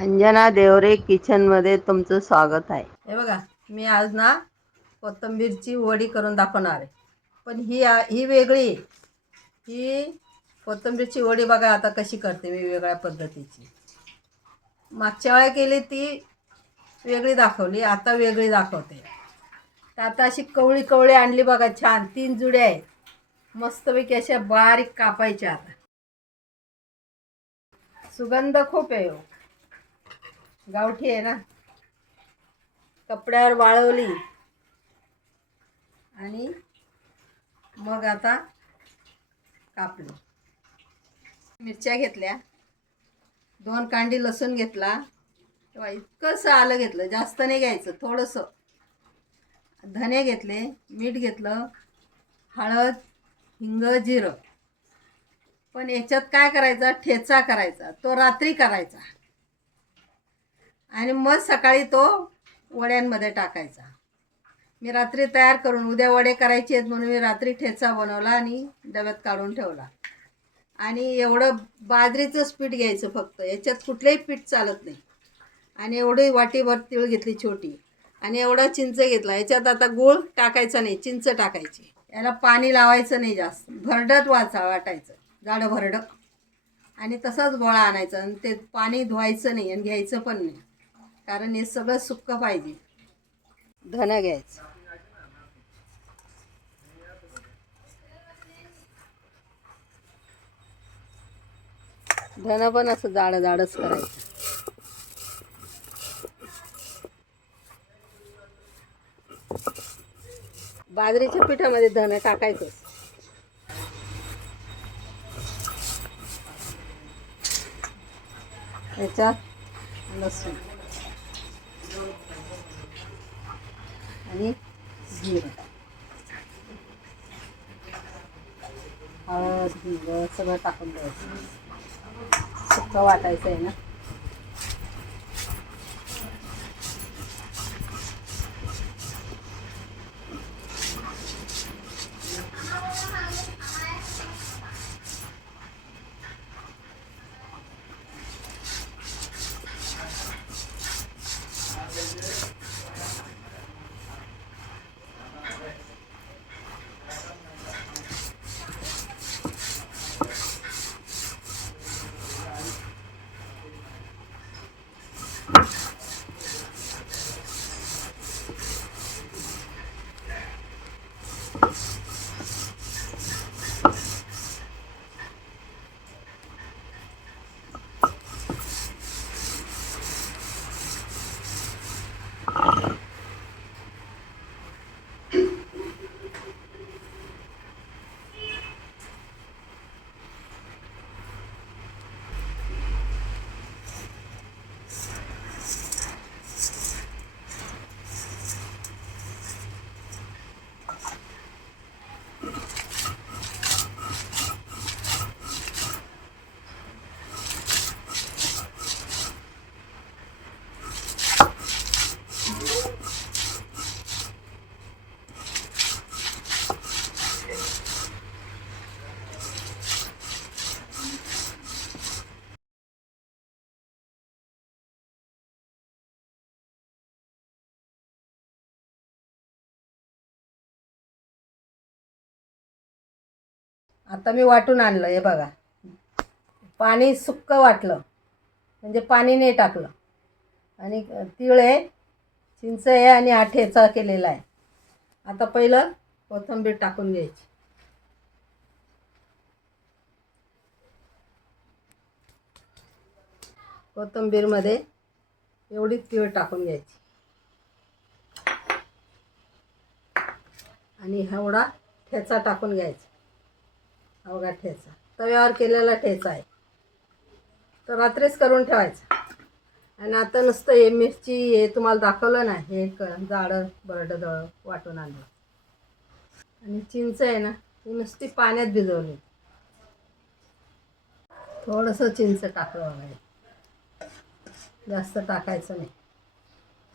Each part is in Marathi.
अंजना देवरे किचनमध्ये तुमचं स्वागत आहे. हे बघा मी आज ना कोथिंबीरची वडी करून दाखवणार आहे. पण ही आ- ही वेगळी आहे. ही कोथिंबीरची वडी बघा आता कशी करते मी वेगळ्या पद्धतीची. मागच्या वेळा केली ती वेगळी दाखवली आता वेगळी दाखवते. तर आता अशी कवळी कवळी आणली बघा छान. तीन जुड्या आहेत. मस्तपैकी अशा बारीक कापायच्या आता. सुगंध खूप आहे हो. गावठी आहे ना. कपड्यावर वाळवली. आणि मग आता कापली. मिरच्या घेतल्या. दोन कांडी लसूण घेतला. तेव्हा इतकंसं आलं घेतलं. जास्त नाही घ्यायचं. थोडंसं. धने घेतले मीठ घेतलं हळद हिंग जिरं. पण याच्यात काय करायचा? ठेचा करायचा. तो रात्री करायचा. आणि मग सकाळी तो वड्यांमध्ये टाकायचा. मी रात्री तयार करून उद्या वडे करायचे आहेत म्हणून मी रात्री ठेचा बनवला आणि डब्यात काढून ठेवला. आणि एवढं बाजरीचंच पीठ घ्यायचं फक्त. याच्यात कुठलंही पीठ चालत नाही. आणि एवढी वाटीभर तिळ घेतली छोटी. आणि एवढा चिंच घेतला. याच्यात आता गूळ टाकायचा नाही चिंच टाकायची. याला पाणी लावायचं नाही जास्त. भरडत वाचा वाटायचं. जाडं भरडं. आणि तसाच गोळा आणायचा आणि ते पाणी धुवायचं नाही आणि घ्यायचं पण नाही. कारण हे सगळं सुक्क पाहिजे. धनं घ्यायचं. धन पण असं जाड जाडच करायचं. बाजरीच्या पिठामध्ये धन टाकायचं याच्यात लसूण. आणि जिरं हळद हिंग सगळं टाकून द्यायचं. सुक्क वाटायचं आहे ना? आता मी वाटून आणलं हे बघा. पाणी सुक्क वाटलं. म्हणजे पाणी नाही टाकलं. आणि तिळ आहे चिंच आहे आणि हा ठेचा केलेला आहे. आता पहिलं कोथिंबीर टाकून घ्यायची. कोथिंबीरमध्ये एवढी तीळ टाकून घ्यायची. आणि एवढा ठेचा टाकून घ्यायचा. अवघा ठेचा. तव्यावर केलेला ठेचा आहे. तर रात्रीच करून ठेवायचा. आणि आता नुसतं हे मिरची हे तुम्हाला दाखवलं ना हे क जाडं बरडं दळं वाटून आणलं. आणि चिंच आहे ना ती नुसती पाण्यात भिजवली. थोडंसं चिंच टाकलं बघा जास्त टाकायचं नाही.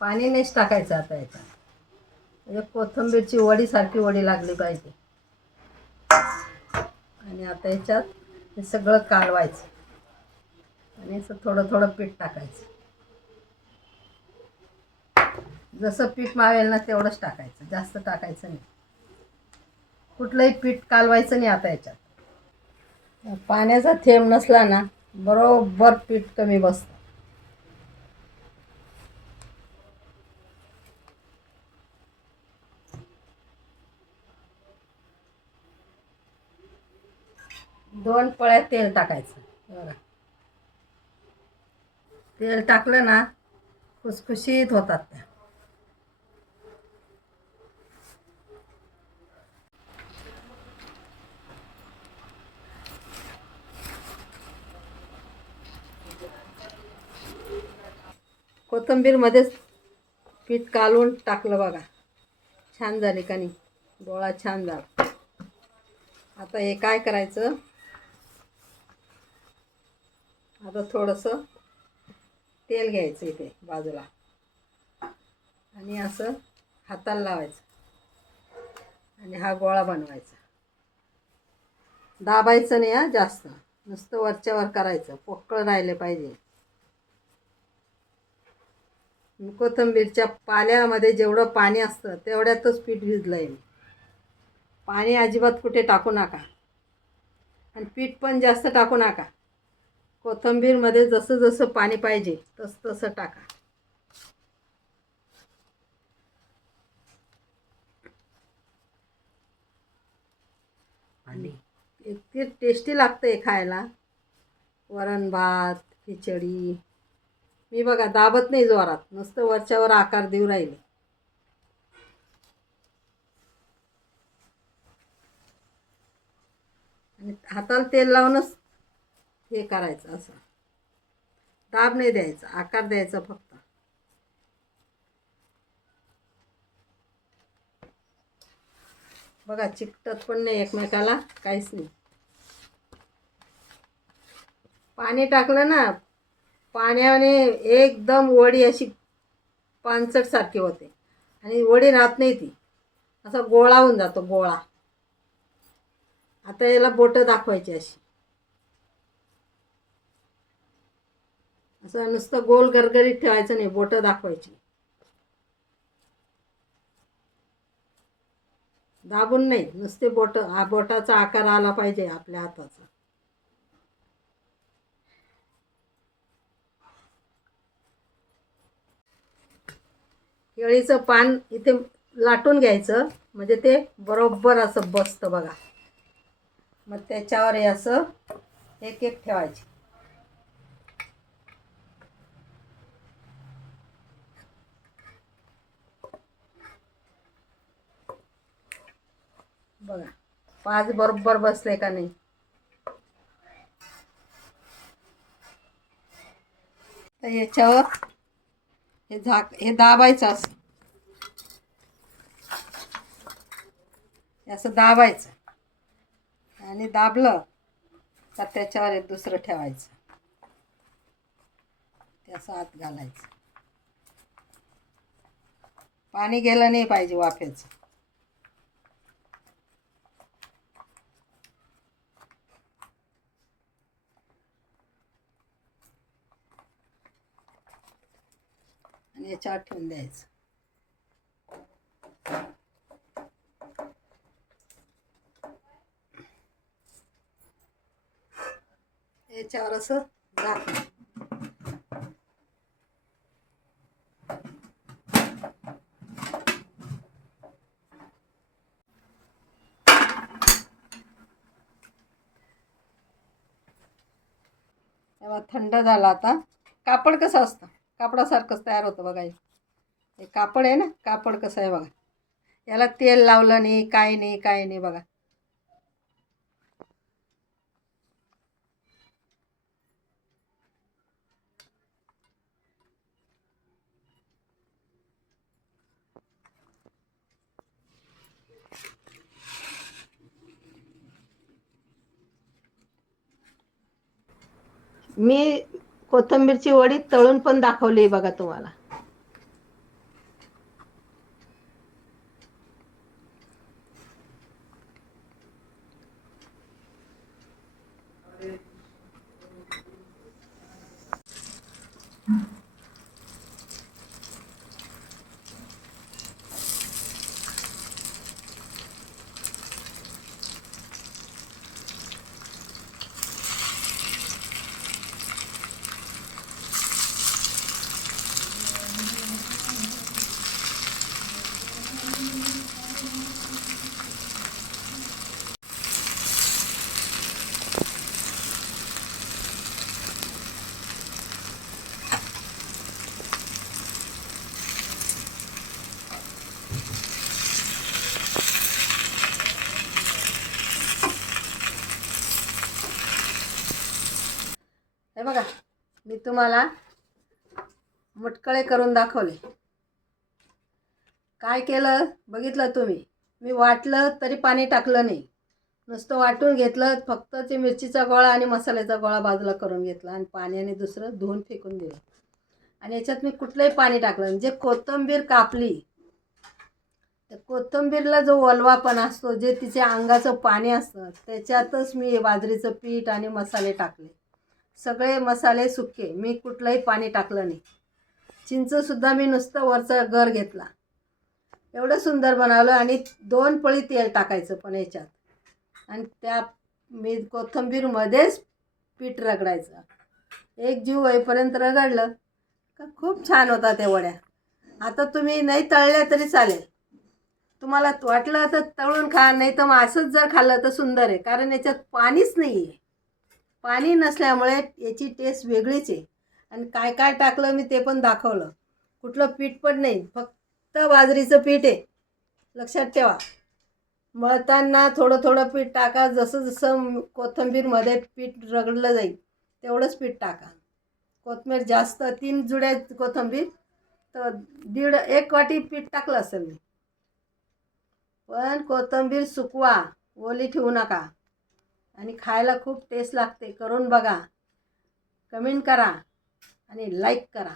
पाणी नाहीच टाकायचं आता याच्यात. म्हणजे कोथंबीरची वडीसारखी वडी लागली पाहिजे. आणि आता याच्यात हे सगळं कालवायचं. आणि असं थोडं थोडं पीठ टाकायचं. जसं पीठ मावेल ना तेवढंच टाकायचं. जास्त टाकायचं नाही. कुठलंही पीठ कालवायचं नाही आता याच्यात. पाण्याचा थेंब नसला ना बरोबर पीठ कमी बसतं. दोन पळ्या तेल टाकायचं. बघा. तेल टाकलं ना खुसखुशीत होतात त्या. कोथंबीरमध्येच पीठ कालून टाकलं बघा. छान झाली का नाही? डोळा छान झाला. आता हे काय करायचं? आता थोडंसं तेल घ्यायचं इथे बाजूला. आणि असं हाताला लावायचं. आणि हा गोळा बनवायचा. दाबायचं नाही हा जास्त. नुसतं वरच्यावर करायचं. पोकळ राहिले पाहिजे. कोथिंबीरच्या पाल्यामध्ये जेवढं पाणी असतं तेवढ्यातच पीठ भिजलं आहे पाणी अजिबात कुठे टाकू नका. आणि पीठ पण जास्त टाकू नका. कोथिंबीरमध्ये जसं जसं पाणी पाहिजे तसं तसं टाका. आणि? इतकी टेस्टी लागते खायला. वरण भात खिचडी. मी बघा दाबत नाही जोरात. नुसतं वरच्यावर आकार देऊ राहिले. आणि हाताला तेल लावूनच हे करायचं असं. दाब नाही द्यायचा आकार द्यायचा फक्त. बघा चिकटत पण नाही एकमेकाला काहीच नाही. पाणी टाकलं ना पाण्याने एकदम वडी अशी पानसटसारखी होते. आणि वडी राहत नाही ती. असा गोळा होऊन जातो गोळा. आता याला बोटं दाखवायची अशी. असं नुसतं गोल गरगरीत ठेवायचं नाही बोटं दाखवायची. दाबून नाही नुसते बोट बोटाचा आकार आला पाहिजे आपल्या हाताचा. केळीचं पान इथे लाटून घ्यायचं म्हणजे ते बरोबर असं बसतं बघा. मग त्याच्यावर हे असं एक एक ठेवायचे. बघा. पाच बरोबर बसले का नाही? तर याच्यावर हे झाक हे दाबायचं असं. असं दाबायचं. आणि दाबलं तर त्याच्यावर एक दुसरं ठेवायचं. त्याचं आत घालायचं. पाणी गेलं नाही पाहिजे वाफेचं. आणि याच्यावर ठेवून द्यायचं. याच्यावर असं झाकण तेव्हा थंड झाला आता. कापड कसं असतं? कापडासारखंच तयार होतं बघा हे. कापड आहे ना कापड कसं आहे बघा याला तेल लावलं नाही काय नाही काय नाही बघा मी कोथिंबीरची वडी तळून पण दाखवली बघा तुम्हाला. बघा तुम्हाला मुटकळे करून दाखवले. काय केलं? बघितलं तुम्ही. मी वाटलं तरी पाणी टाकलं नाही. नुसतं वाटून घेतलं फक्त ते मिरचीचा गोळा आणि मसाल्याचा गोळा बाजूला करून घेतला आणि पाण्याने दुसरं धुवून फेकून दिलं. आणि याच्यात मी कुठलंही पाणी टाकलं नाही. जे कोथिंबीर कापली तर कोथिंबीरला जो ओलवापण असतो जे तिच्या अंगाचं पाणी असतं त्याच्यातच मी बाजरीचं पीठ आणि मसाले टाकले. सगळे मसाले सुके मी कुठलंही पाणी टाकलं नाही. चिंचसुद्धा मी नुसतं वरचा गर घेतला. एवढं सुंदर बनवलं आणि दोन पळी तेल टाकायचं पण याच्यात. आणि त्या मी कोथिंबीरमध्येच पीठ रगडायचं. एक जीव होईपर्यंत रगडलं का खूप छान होता त्या वड्या. आता तुम्ही नाही तळल्या तरी चालेल. तुम्हाला वाटलं तर तळून खा नाही तर मग असंच जर खाल्लं तर सुंदर आहे कारण याच्यात पाणीच नाही आहे पाणी नसल्यामुळे याची टेस्ट वेगळीच आहे. आणि काय काय टाकलं मी ते पण दाखवलं. कुठलं पीठ पण नाही फक्त बाजरीचं पीठ आहे. लक्षात ठेवा. मळताना थोडं थोडं पीठ टाका जसं जसं कोथिंबीरमध्ये पीठ रगडलं जाईल तेवढंच पीठ टाका. कोथंबीर जास्त तीन जुड्या कोथिंबीर तर दीड एक वाटी पीठ टाकलं असेल मी. पण कोथिंबीर सुकवा ओली ठेवू नका. आणि खायला खूप टेस्ट लागते. करून बघा. कमेंट करा आणि लाईक करा.